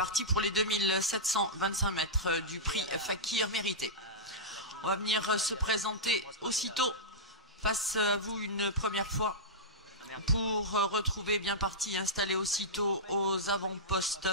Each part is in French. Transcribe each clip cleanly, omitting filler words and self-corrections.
parti pour les 2725 mètres du prix Fakir mérité. On va venir se présenter aussitôt face à vous une première fois pour retrouver bien parti, installé aussitôt aux avant-postes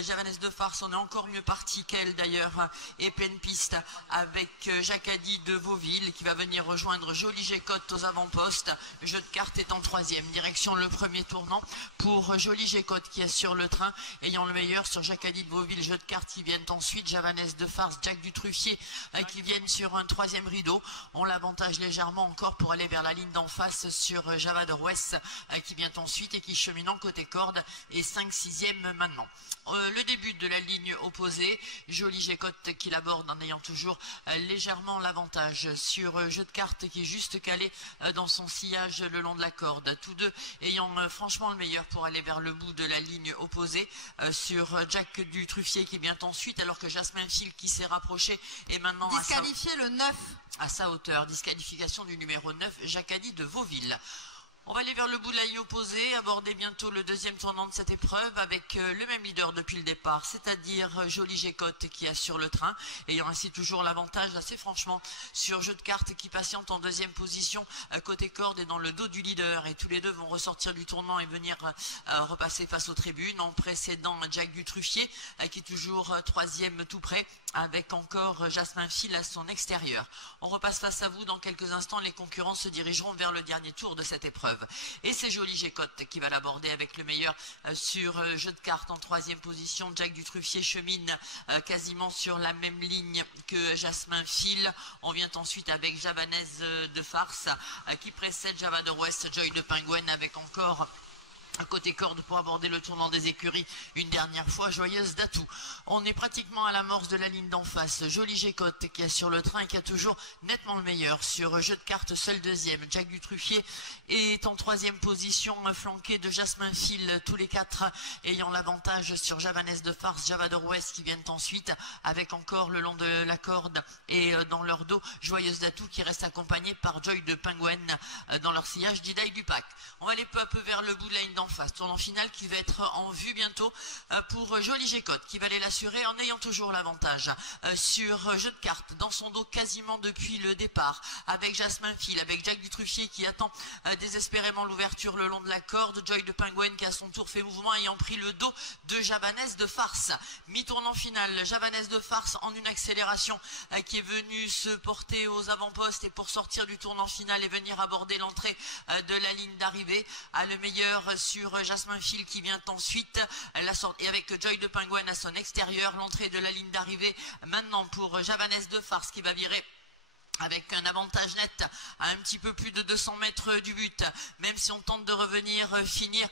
Javanaise de Farce. On est encore mieux parti qu'elle d'ailleurs, et pleine piste avec Jacques Hadi de Vauville qui va venir rejoindre Jolie Gécotte aux avant-postes. Jeu de cartes est en troisième, direction le premier tournant pour Jolie Gécotte qui assure le train, ayant le meilleur sur Jacques Hadi de Vauville. Jeu de cartes qui viennent ensuite, Javanaise de Farce, Jack du Truffier qui viennent sur un troisième rideau. On l'avantage légèrement encore pour aller vers la ligne d'en face sur Java de Rouesse qui vient ensuite et qui chemine en côté corde, et 5/6e maintenant. Le début de la ligne opposée, Jolie Gécotte qui l'aborde en ayant toujours légèrement l'avantage sur Jeu de cartes qui est juste calé dans son sillage le long de la corde. Tous deux ayant franchement le meilleur pour aller vers le bout de la ligne opposée sur Jack du Truffier qui vient ensuite, alors que Jasmin Phil qui s'est rapproché est maintenant disqualifié le 9 à sa hauteur. Disqualification du numéro 9, Jacques Hadi de Vauville. On va aller vers le bout de la ligne opposée, aborder bientôt le deuxième tournant de cette épreuve avec le même leader depuis le départ, c'est-à-dire Jolie Gécotte qui assure le train, ayant ainsi toujours l'avantage assez franchement sur Jeu de cartes qui patiente en deuxième position côté corde et dans le dos du leader, et tous les deux vont ressortir du tournant et venir repasser face aux tribunes, en précédant Jack du Truffier qui est toujours troisième tout près, avec encore Jasmin Phil à son extérieur. On repasse face à vous dans quelques instants, les concurrents se dirigeront vers le dernier tour de cette épreuve. Et c'est Jolie Gécotte qui va l'aborder avec le meilleur sur Jeu de cartes en troisième position. Jack du Truffier chemine quasiment sur la même ligne que Jasmin Phil. On vient ensuite avec Javanaise de Farce qui précède Java de Rouesse, Joy de Penguin avec encore à côté corde pour aborder le tournant des écuries une dernière fois, Joyeuse d'Atout. On est pratiquement à l'amorce de la ligne d'en face. Jolie Gécotte qui assure le train et qui a toujours nettement le meilleur sur Jeu de cartes, seul deuxième. Jack du Truffier est en troisième position, flanqué de Jasmin Phil, tous les quatre ayant l'avantage sur Javanaise de Farce, Java de Rouesse qui viennent ensuite, avec encore le long de la corde et dans leur dos Joyeuse d'Atout qui reste accompagnée par Joy de Penguin dans leur sillage d'Idaï du Pack. On va aller peu à peu vers le bout de la ligne d'en face, tournant final qui va être en vue bientôt pour Jolie Gécotte qui va aller l'assurer en ayant toujours l'avantage sur Jeu de cartes dans son dos quasiment depuis le départ, avec Jasmin Phil, avec Jack du Truffier qui attend désespérément l'ouverture le long de la corde, Joy de Penguin qui à son tour fait mouvement ayant pris le dos de Javanaise de Farce. Mi-tournant final, Javanaise de Farce en une accélération qui est venue se porter aux avant-postes et pour sortir du tournant final et venir aborder l'entrée de la ligne d'arrivée, a le meilleur sur Jasmin Phil qui vient ensuite et avec Joy de Penguin à son extérieur, l'entrée de la ligne d'arrivée maintenant pour Javanaise de Farce qui va virer avec un avantage net à un petit peu plus de 200 mètres du but, même si on tente de revenir finir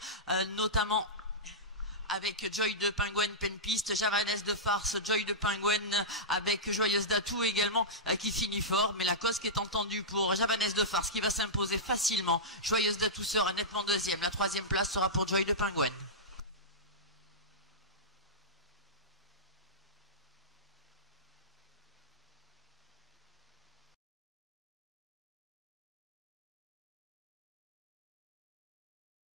notamment avec Joy de Penguin, pleine piste, Javanaise de Farce, Joy de Penguin avec Joyeuse d'Atout également qui finit fort, mais la cause qui est entendue pour Javanaise de Farce qui va s'imposer facilement. Joyeuse d'Atout sera nettement deuxième, la troisième place sera pour Joy de Penguin.